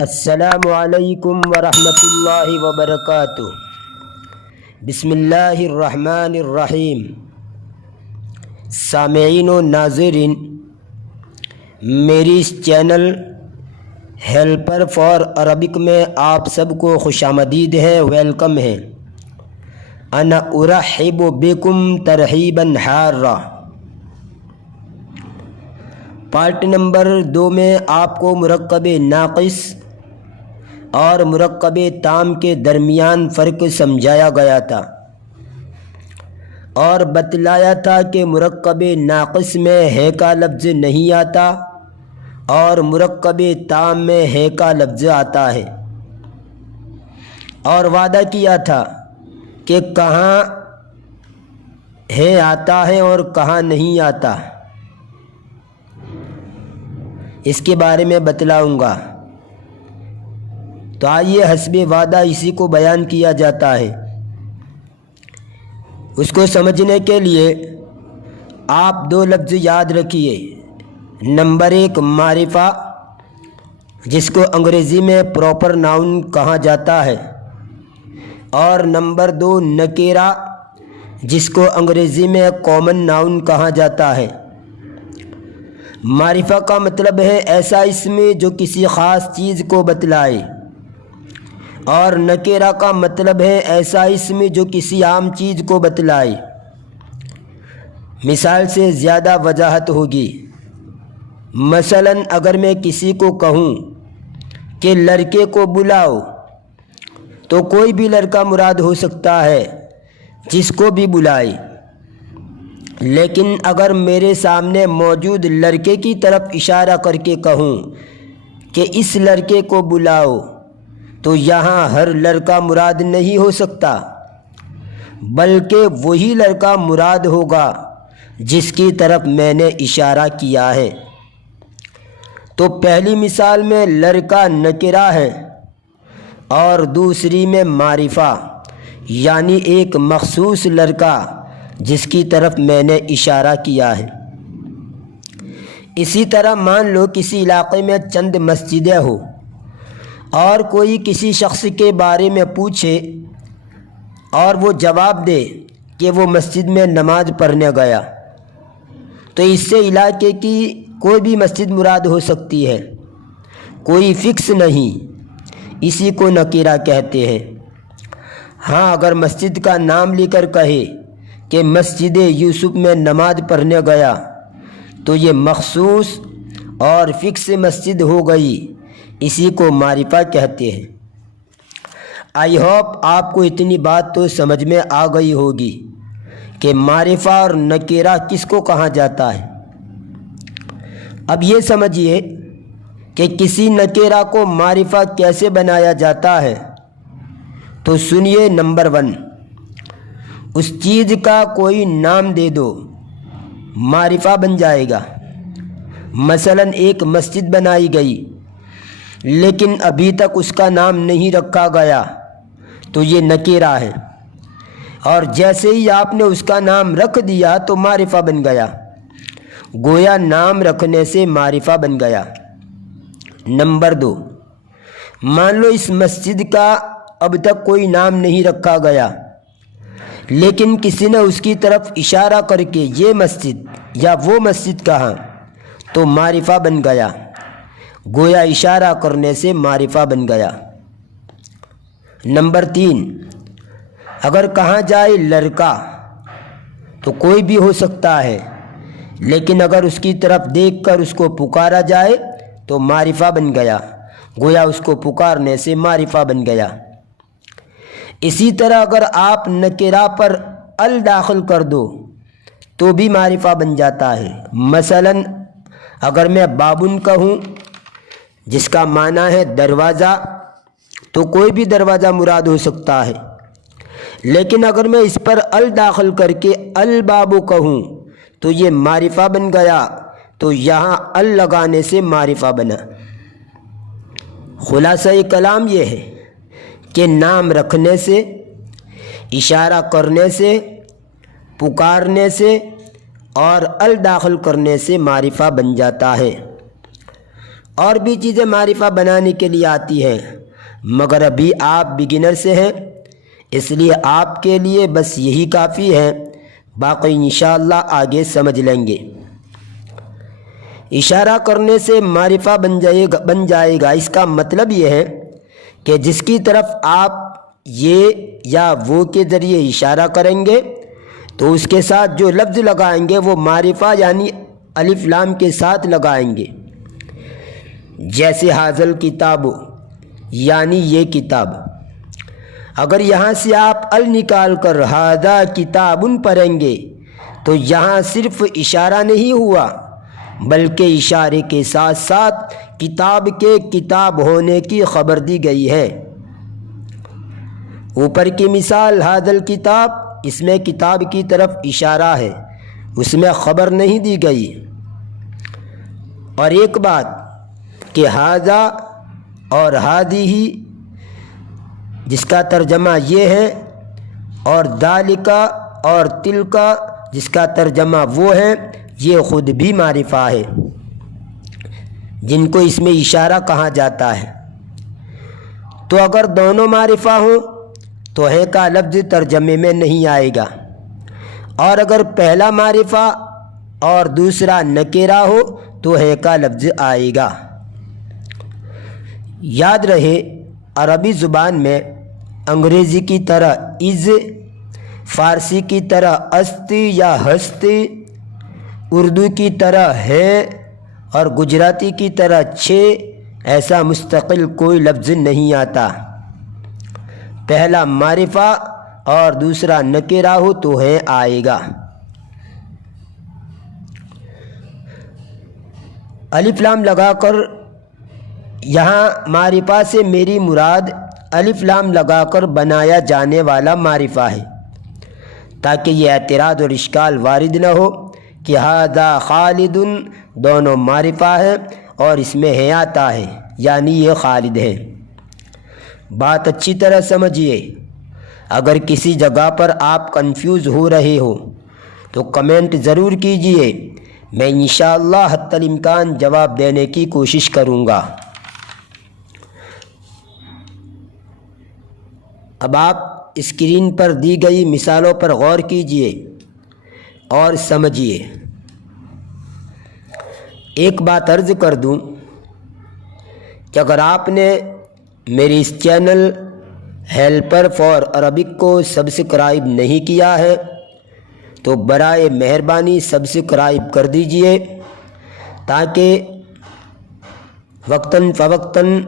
السلام علیکم ورحمۃ اللہ وبرکاتہ۔ بسم اللہ الرحمن الرحیم۔ سامعین و ناظرین، میری اس چینل ہیلپر فار عربک میں آپ سب کو خوش آمدید ہے، ویلکم ہے۔ انا ارحب بکم ترحیبا حارا۔ پارٹ نمبر 2 میں آپ کو مرکب ناقص اور مرکب تام کے درمیان فرق سمجھایا گیا تھا اور بتلایا تھا کہ مرکب ناقص میں ہے کا لفظ نہیں آتا اور مرکب تام میں ہے کا لفظ آتا ہے، اور وعدہ کیا تھا کہ کہاں ہے آتا ہے اور کہاں نہیں آتا، اس کے بارے میں بتلاؤں گا۔ تو آئیے حسب وعدہ اسی کو بیان کیا جاتا ہے۔ اس کو سمجھنے کے لیے آپ 2 لفظ یاد رکھیے۔ نمبر 1 معرفہ، جس کو انگریزی میں پراپر ناؤن کہا جاتا ہے، اور نمبر 2 نکیرہ، جس کو انگریزی میں کامن ناؤن کہا جاتا ہے۔ معرفہ کا مطلب ہے ایسا اسم جو کسی خاص چیز کو بتلائے، اور نکیرہ کا مطلب ہے ایسا اسم جو کسی عام چیز کو بتلائے۔ مثال سے زیادہ وضاحت ہوگی۔ مثلا اگر میں کسی کو کہوں کہ لڑکے کو بلاؤ، تو کوئی بھی لڑکا مراد ہو سکتا ہے، جس کو بھی بلائے۔ لیکن اگر میرے سامنے موجود لڑکے کی طرف اشارہ کر کے کہوں کہ اس لڑکے کو بلاؤ، تو یہاں ہر لڑکا مراد نہیں ہو سکتا، بلکہ وہی لڑکا مراد ہوگا جس کی طرف میں نے اشارہ کیا ہے۔ تو پہلی مثال میں لڑکا نکرہ ہے اور دوسری میں معرفہ، یعنی ایک مخصوص لڑکا جس کی طرف میں نے اشارہ کیا ہے۔ اسی طرح مان لو کسی علاقے میں چند مسجدیں ہوں اور کوئی کسی شخص کے بارے میں پوچھے اور وہ جواب دے کہ وہ مسجد میں نماز پڑھنے گیا، تو اس سے علاقے کی کوئی بھی مسجد مراد ہو سکتی ہے، کوئی فکس نہیں، اسی کو نکیرہ کہتے ہیں۔ ہاں، اگر مسجد کا نام لے کر کہے کہ مسجد یوسف میں نماز پڑھنے گیا، تو یہ مخصوص اور فکس مسجد ہو گئی، اسی کو معرفہ کہتے ہیں۔ آئی ہوپ آپ کو اتنی بات تو سمجھ میں آ گئی ہوگی کہ معرفہ اور نکیرہ کس کو کہا جاتا ہے۔ اب یہ سمجھیے کہ کسی نکیرہ کو معرفہ کیسے بنایا جاتا ہے۔ تو سنیے، نمبر 1، اس چیز کا کوئی نام دے دو، معرفہ بن جائے گا۔ مثلا ایک مسجد بنائی گئی لیکن ابھی تک اس کا نام نہیں رکھا گیا، تو یہ نکیرہ ہے، اور جیسے ہی آپ نے اس کا نام رکھ دیا تو معرفہ بن گیا، گویا نام رکھنے سے معرفہ بن گیا۔ نمبر 2، مان لو اس مسجد کا اب تک کوئی نام نہیں رکھا گیا، لیکن کسی نے اس کی طرف اشارہ کر کے یہ مسجد یا وہ مسجد کہا، تو معرفہ بن گیا، گویا اشارہ کرنے سے معرفہ بن گیا۔ نمبر 3، اگر کہا جائے لڑکا، تو کوئی بھی ہو سکتا ہے، لیکن اگر اس کی طرف دیکھ کر اس کو پکارا جائے تو معرفہ بن گیا، گویا اس کو پکارنے سے معرفہ بن گیا۔ اسی طرح اگر آپ نکرہ پر ال داخل کر دو تو بھی معرفہ بن جاتا ہے۔ مثلا اگر میں بابن کہوں، جس کا معنی ہے دروازہ، تو کوئی بھی دروازہ مراد ہو سکتا ہے، لیکن اگر میں اس پر ال داخل کر کے البابو کہوں تو یہ معرفہ بن گیا، تو یہاں ال لگانے سے معرفہ بنا۔ خلاصہ کلام یہ ہے کہ نام رکھنے سے، اشارہ کرنے سے، پکارنے سے اور ال داخل کرنے سے معرفہ بن جاتا ہے۔ اور بھی چیزیں معرفہ بنانے کے لیے آتی ہیں، مگر ابھی آپ بگنر سے ہیں، اس لیے آپ کے لیے بس یہی کافی ہے، باقی انشاءاللہ آگے سمجھ لیں گے۔ اشارہ کرنے سے معرفہ بن جائے گا، اس کا مطلب یہ ہے کہ جس کی طرف آپ یہ یا وہ کے ذریعے اشارہ کریں گے تو اس کے ساتھ جو لفظ لگائیں گے وہ معرفہ یعنی الف لام کے ساتھ لگائیں گے، جیسے حاضل کتاب یعنی یہ کتاب۔ اگر یہاں سے آپ ال نکال کر ہاذا کتاب پڑھیں گے تو یہاں صرف اشارہ نہیں ہوا بلکہ اشارے کے ساتھ ساتھ کتاب کے کتاب ہونے کی خبر دی گئی ہے۔ اوپر کی مثال حاذل کتاب، اس میں کتاب کی طرف اشارہ ہے، اس میں خبر نہیں دی گئی۔ اور ایک بات کہ حاذا اور ہذہ جس کا ترجمہ یہ ہے، اور ذالکا اور تلکا جس کا ترجمہ وہ ہے، یہ خود بھی معرفہ ہے جن کو اس میں اشارہ کہا جاتا ہے۔ تو اگر دونوں معرفہ ہوں تو ہے کا لفظ ترجمے میں نہیں آئے گا، اور اگر پہلا معرفہ اور دوسرا نکرہ ہو تو ہے کا لفظ آئے گا۔ یاد رہے عربی زبان میں انگریزی کی طرح از، فارسی کی طرح است یا ہست، اردو کی طرح ہے اور گجراتی کی طرح چھ ایسا مستقل کوئی لفظ نہیں آتا۔ پہلا معرفہ اور دوسرا نکرہ ہو تو ہے آئے گا۔ الف لام لگا کر یہاں معرفہ سے میری مراد الف لام لگا کر بنایا جانے والا معرفہ ہے، تاکہ یہ اعتراض اور اشکال وارد نہ ہو کہ ھذا خالد دونوں معرفہ ہے اور اس میں ہے آتا ہے یعنی یہ خالد ہے۔ بات اچھی طرح سمجھیے، اگر کسی جگہ پر آپ کنفیوز ہو رہے ہو تو کمنٹ ضرور کیجئے، میں انشاءاللہ حتی الامکان جواب دینے کی کوشش کروں گا۔ اب آپ اسکرین پر دی گئی مثالوں پر غور کیجئے اور سمجھیے۔ ایک بات عرض کر دوں کہ اگر آپ نے میری اس چینل ہیلپر فار عربک کو سبسکرائب نہیں کیا ہے تو برائے مہربانی سبسکرائب کر دیجئے، تاکہ وقتاً فوقتاً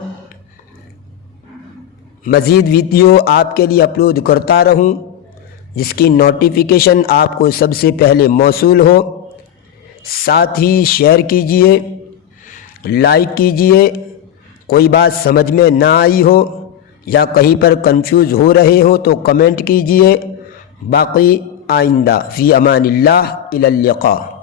مزید ویڈیو آپ کے لیے اپلوڈ کرتا رہوں، جس کی نوٹیفیکیشن آپ کو سب سے پہلے موصول ہو۔ ساتھ ہی شیئر کیجئے، لائک کیجئے، کوئی بات سمجھ میں نہ آئی ہو یا کہیں پر کنفیوز ہو رہے ہو تو کمنٹ کیجئے۔ باقی آئندہ فی امان اللہ، الی اللقاء۔